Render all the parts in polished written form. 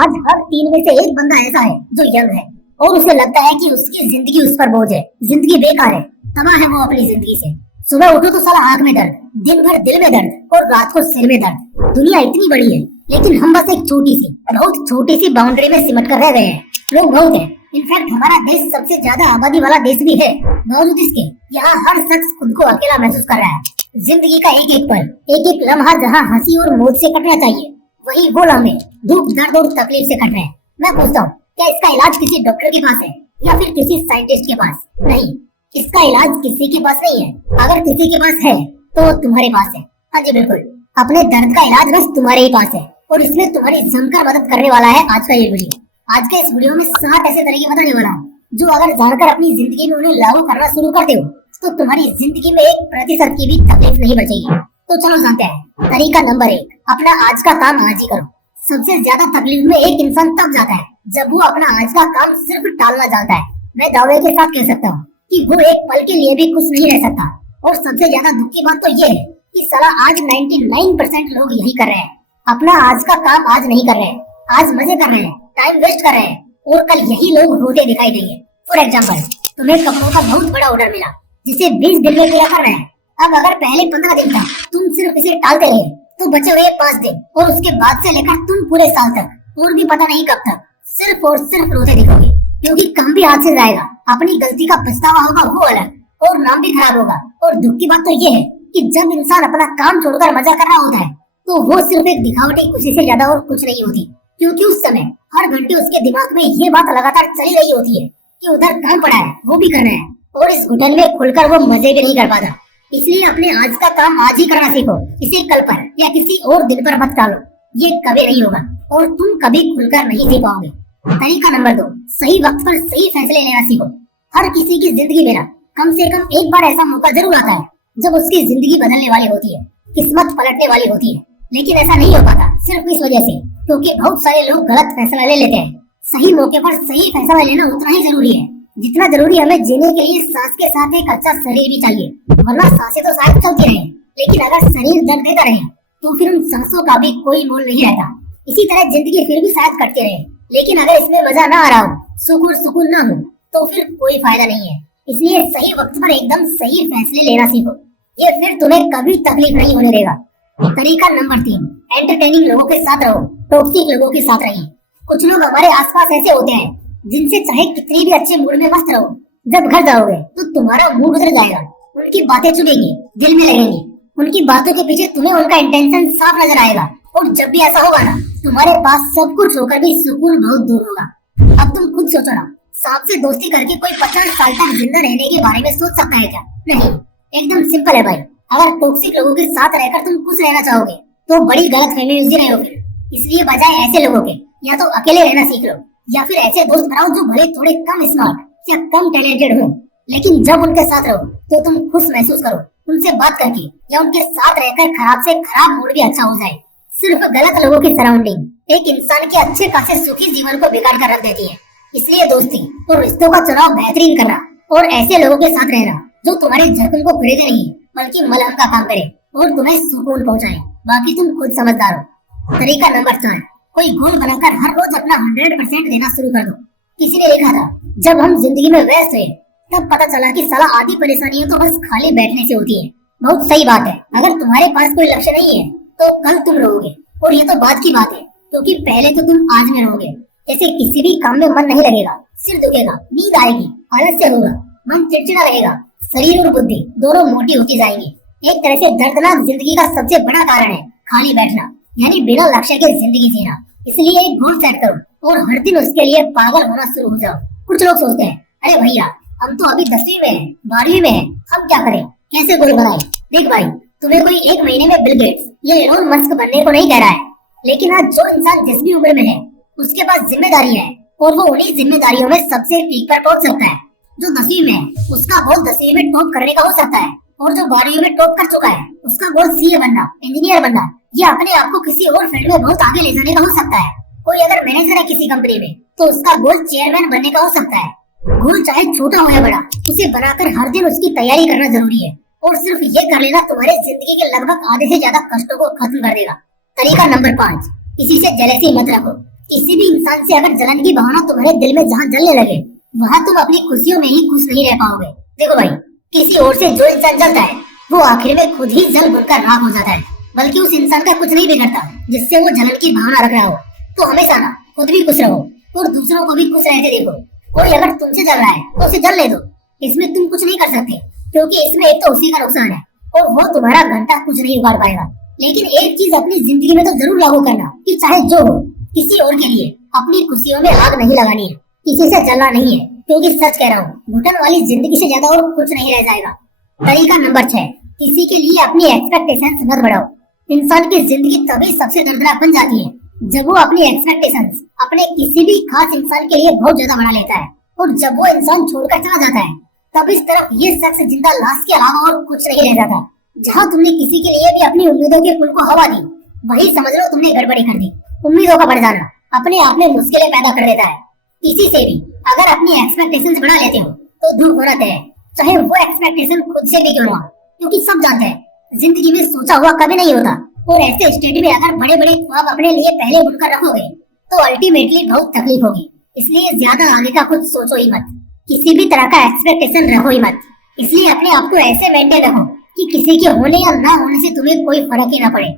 आज हर 3 में से एक बंदा ऐसा है जो यंग है और उसे लगता है कि उसकी जिंदगी उस पर बोझ है, जिंदगी बेकार है, तबाह है वो अपनी जिंदगी से। सुबह उठो तो साला आंख में दर्द, दिन भर दिल में दर्द और रात को सिर में दर्द। दुनिया इतनी बड़ी है लेकिन हम बस एक बहुत छोटी सी बाउंड्री में सिमट कर रह गए हैं। लोग बहुत हैं, इनफैक्ट हमारा देश सबसे ज्यादा आबादी वाला देश भी है। बावजूद इसके यहाँ हर शख्स खुद को अकेला महसूस कर रहा है। जिंदगी का एक एक पल, एक एक लम्हा जहाँ हंसी और मौज से कटना चाहिए, वही वो लम्हे दुख, दर्द और तकलीफ से कट रहे हैं। मैं पूछता हूँ, क्या इसका इलाज किसी डॉक्टर के पास है या फिर किसी साइंटिस्ट के पास? नहीं, इसका इलाज किसी के पास नहीं है। अगर किसी के पास है तो तुम्हारे पास है। हाँ जी बिल्कुल, अपने दर्द का इलाज बस तुम्हारे ही पास है और इसमें तुम्हारी जमकर मदद करने वाला है आज का ये वीडियो। आज के इस वीडियो में 7 ऐसे तरीके बताने वाला हूँ जो अगर जानकर अपनी जिंदगी में उन्हें लागू करना शुरू करते हो तो तुम्हारी जिंदगी में 1% की भी तकलीफ नहीं बचेगी। तो चलो जानते हैं। तरीका नंबर 1, अपना आज का काम आज ही करो। सबसे ज्यादा तकलीफ में एक इंसान तब जाता है जब वो अपना आज का काम सिर्फ टालना चाहता है। मैं दावे के साथ कह सकता हूँ कि वो एक पल के लिए भी खुश नहीं रह सकता। और सबसे ज्यादा दुख की बात तो ये है कि साला आज 99% लोग यही कर रहे हैं। अपना आज का काम आज नहीं कर रहे हैं, आज मजे कर रहे हैं, टाइम वेस्ट कर रहे हैं और कल यही लोग रोते दिखाई देंगे। फॉर एग्जाम्पल, तुम्हें कपड़ों का बहुत बड़ा ऑर्डर मिला जिसे 20 दिन में पूरा करना है। अब अगर पहले 15 दिन था तुम सिर्फ इसे टालते रहे तो बचे हुए 5 दिन और उसके बाद से लेकर तुम पूरे साल तक और भी पता नहीं कब तक सिर्फ और सिर्फ रोते दिखोगे, क्योंकि काम भी हाथ से जाएगा, अपनी गलती का पछतावा होगा वो अलग और नाम भी खराब होगा। और दुख की बात तो ये है कि जब इंसान अपना काम छोड़कर मजा कर रहा होता है तो वो सिर्फ एक दिखावटी खुशी से ज्यादा और कुछ नहीं होती, क्योंकि उस समय हर घंटे उसके दिमाग में ये बात लगातार चली रही होती है कि उधर काम पड़ा है, वो भी करना है और इस घुटन में खुलकर वो मजे भी नहीं कर पाता। इसलिए अपने आज का काम आज ही करना सीखो, इसे कल पर या किसी और दिन पर मत टालो। ये कभी नहीं होगा और तुम कभी खुलकर नहीं जी पाओगे। तरीका नंबर 2, सही वक्त पर सही फैसले लेना सीखो। हर किसी की जिंदगी में कम से कम एक बार ऐसा मौका जरूर आता है जब उसकी जिंदगी बदलने वाली होती है, किस्मत पलटने वाली होती है, लेकिन ऐसा नहीं हो पाता सिर्फ इस वजह से क्योंकि बहुत सारे लोग गलत फैसला ले लेते हैं। सही मौके पर सही फैसला लेना उतना ही जरूरी है जितना जरूरी हमें जीने के लिए सांस के साथ एक अच्छा शरीर भी चाहिए। वरना सांसें तो शायद चलती रहे, लेकिन अगर शरीर दर्द देता रहे तो फिर उन सांसों का भी कोई मोल नहीं रहता। इसी तरह जिंदगी फिर भी शायद कटती रहे, लेकिन अगर इसमें मजा ना आ रहा हो, सुकून ना हो, तो फिर कोई फायदा नहीं है। इसलिए सही वक्त पर एकदम सही फैसले लेना सीखो, ये फिर तुम्हें कभी तकलीफ नहीं होने देगा। तरीका नंबर 3, एंटरटेनिंग लोगों के साथ रहो, टॉक्सिक लोगों के साथ रहिए। कुछ लोग हमारे आसपास ऐसे होते हैं जिनसे चाहे कितनी भी अच्छे मूड में मस्त रहो, जब घर जाओगे तो तुम्हारा मूड उतर जाएगा। उनकी बातें चुभेंगी, दिल में लगेंगी, उनकी बातों के पीछे तुम्हें उनका इंटेंशन साफ नजर आएगा। और जब भी ऐसा होगा ना, तुम्हारे पास सब कुछ होकर भी सुकून बहुत दूर होगा। अब तुम खुद सोचो ना, सांप से दोस्ती करके कोई 50 साल तक जिंदा रहने के बारे में सोच सकता है क्या? नहीं, एकदम सिंपल है भाई। अगर टॉक्सिक लोगों के साथ रहकर तुम खुश रहना चाहोगे तो बड़ी गलत फहमी में जी रहे होगे। इसलिए बजाय ऐसे लोगों के या तो अकेले रहना सीख लो या फिर ऐसे दोस्त बनाओ जो भले थोड़े कम स्मार्ट या कम टैलेंटेड हो, लेकिन जब उनके साथ रहो तो तुम खुश महसूस करो। उनसे बात करके या उनके साथ रहकर खराब से खराब मूड भी अच्छा हो जाए। सिर्फ गलत लोगों की सराउंडिंग एक इंसान के अच्छे खासे सुखी जीवन को बिगाड़ कर रख देती है। इसलिए दोस्ती और रिश्तों का चुनाव बेहतरीन करना और ऐसे लोगों के साथ रहना जो तुम्हारे झटकन को खरीदे नहीं बल्कि मलहम का काम करे और तुम्हें सुकून पहुंचाए। बाकी तुम खुद समझदार हो। तरीका नंबर 4, कोई गोल बनाकर हर रोज अपना 100% देना शुरू कर दो। किसी ने लिखा था, जब हम जिंदगी में व्यस्त हुए तब पता चला कि साला आधी परेशानियां तो बस खाली बैठने से होती है। बहुत सही बात है। अगर तुम्हारे पास कोई लक्ष्य नहीं है तो कल तुम रहोगे, और ये तो बात की बात है क्योंकि पहले तो तुम आज में रहोगे। जैसे किसी भी काम में मन नहीं लगेगा, सिर दुखेगा, नींद आएगी, आलस्य होगा, मन चिड़चिड़ा रहेगा, शरीर और बुद्धि दोनों मोटी होती जाएंगी। एक तरह से दर्दनाक जिंदगी का सबसे बड़ा कारण है खाली बैठना, यानी बिना लक्ष्य के जिंदगी जीना। इसलिए एक गोल सेट करो और हर दिन उसके लिए पागल होना शुरू हो जाओ। कुछ लोग सोचते हैं, अरे भैया हम तो अभी 10वीं में हैं, 12वीं में हैं, हम क्या करें, कैसे गोल बनाए? देख भाई, तुम्हें कोई 1 महीने में बिल गेट्स या एलोन मस्क बनने को नहीं कह रहा है, लेकिन आज जो इंसान जिस भी उम्र में है उसके पास जिम्मेदारियां है और वो उन्हीं जिम्मेदारियों में सबसे पीक पर पहुंच सकता है। जो 10वीं में है उसका गोल 10वीं में टॉप करने का हो सकता है, और जो 12वीं में टॉप कर चुका है उसका गोल सीए बनना, इंजीनियर बनना या अपने आप को किसी और फील्ड में बहुत आगे ले जाने का हो सकता है। कोई अगर मैनेजर है किसी कंपनी में तो उसका गोल चेयरमैन बनने का हो सकता है। गोल चाहे छोटा हो या बड़ा, उसे बनाकर हर दिन उसकी तैयारी करना जरूरी है, और सिर्फ ये कर लेना तुम्हारे जिंदगी के लगभग आधे से ज्यादा कष्टों को खत्म कर देगा। तरीका नंबर 5, किसी से जेलसी मत रखो। किसी भी इंसान से अगर जलन की भावना तुम्हारे दिल में जहाँ जलने लगे, वहाँ तुम अपनी खुशियों में ही खुश नहीं रह पाओगे। देखो भाई, किसी और से जो इंसान जलता है वो आखिर में खुद ही जल भुनकर राख हो जाता है, बल्कि उस इंसान का कुछ नहीं बिगड़ता जिससे वो जलन की भावना रख रहा हो। तो हमेशा ना खुद भी खुश रहो और दूसरों को भी खुश रहते देखो। कोई अगर तुमसे जल रहा है तो उसे जलने दो, इसमें तुम कुछ नहीं कर सकते, क्योंकि इसमें एक तो उसी का नुकसान है और वो तुम्हारा घंटा कुछ नहीं उगाड़ पाएगा। लेकिन एक चीज अपनी जिंदगी में तो जरूर लागू करना कि चाहे जो हो, किसी और के लिए अपनी खुशियों में आग नहीं लगानी है, किसी से जलना नहीं है, क्योंकि सच कह रहा हूँ घुटन वाली जिंदगी से ज्यादा और कुछ नहीं रह जाएगा। तरीका नंबर 6, किसी के लिए अपनी एक्सपेक्टेशंस मत बढ़ाओ। इंसान की जिंदगी तभी सबसे दर्दनाक बन जाती है जब वो अपनी एक्सपेक्टेशंस अपने किसी भी खास इंसान के लिए बहुत ज्यादा बढ़ा लेता है, और जब वो इंसान छोड़कर चला जाता है तब इस तरफ ये शख्स जिंदा लाश के अलावा और कुछ नहीं रह जाता। जहाँ तुमने किसी के लिए भी अपनी उम्मीदों के पुल को हवा दी, वही समझ लो तुमने गड़बड़ी कर दी। उम्मीदों का बढ़ जाना अपने आप में मुश्किलें पैदा कर देता है। किसी से भी अगर अपनी एक्सपेक्टेशंस बढ़ा लेते हो तो दुख होना तय है, चाहे वो एक्सपेक्टेशन खुद से भी क्यों ना हो, क्योंकि सब जानते हैं जिंदगी में सोचा हुआ कभी नहीं होता। और ऐसे स्टेट में अगर बड़े बड़े ख्वाब अपने लिए पहले बुनकर रखोगे तो अल्टीमेटली बहुत तकलीफ होगी। इसलिए ज्यादा आगे का कुछ सोचो ही मत, किसी भी तरह का एक्सपेक्टेशन रखो ही मत। इसलिए अपने आप को ऐसे मेंटेन रखो कि किसी के होने या ना होने से तुम्हें कोई फर्क ही ना पड़े।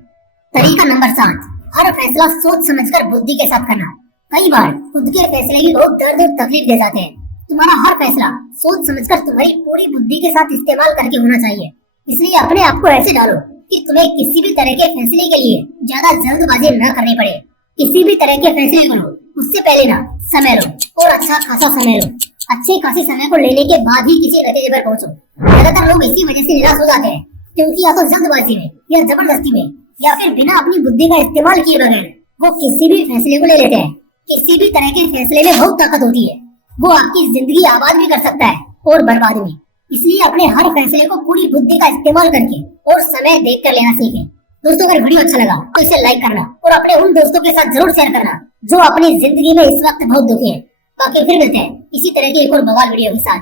तरीका नंबर 7, हर फैसला सोच समझकर बुद्धि के साथ करना। कई बार खुद के फैसले भी बहुत दर्द और तकलीफ दे जाते हैं। तुम्हारा हर फैसला सोच समझकर तुम्हारी पूरी बुद्धि के साथ इस्तेमाल करके होना चाहिए। इसलिए अपने आप को ऐसे डालो कि तुम्हें किसी भी तरह के फैसले के लिए ज्यादा जल्दबाजी न करनी पड़े। किसी भी तरह के फैसले करो उससे पहले ना समय लो, और अच्छा खासा समय लो। अच्छे खासे समय को लेने के बाद ही किसी नतीजे पर पहुंचो। ज्यादातर लोग इसी वजह से निराश हो जाते हैं, क्योंकि या तो जल्दबाजी में या जबरदस्ती में या फिर बिना अपनी बुद्धि का इस्तेमाल किए बगैर वो किसी भी फैसले को ले लेते हैं। किसी भी तरह के फैसले में बहुत ताकत होती है, वो आपकी जिंदगी आबाद भी कर सकता है और बर्बाद भी। इसलिए अपने हर फैसले को पूरी बुद्धि का इस्तेमाल करके और समय देख कर लेना सीखें। दोस्तों, अगर वीडियो अच्छा लगा तो इसे लाइक करना और अपने उन दोस्तों के साथ जरूर शेयर करना जो अपनी जिंदगी में इस वक्त बहुत दुखी है। बाकी फिर मिलते हैं इसी तरह की एक और बवाल वीडियो के साथ।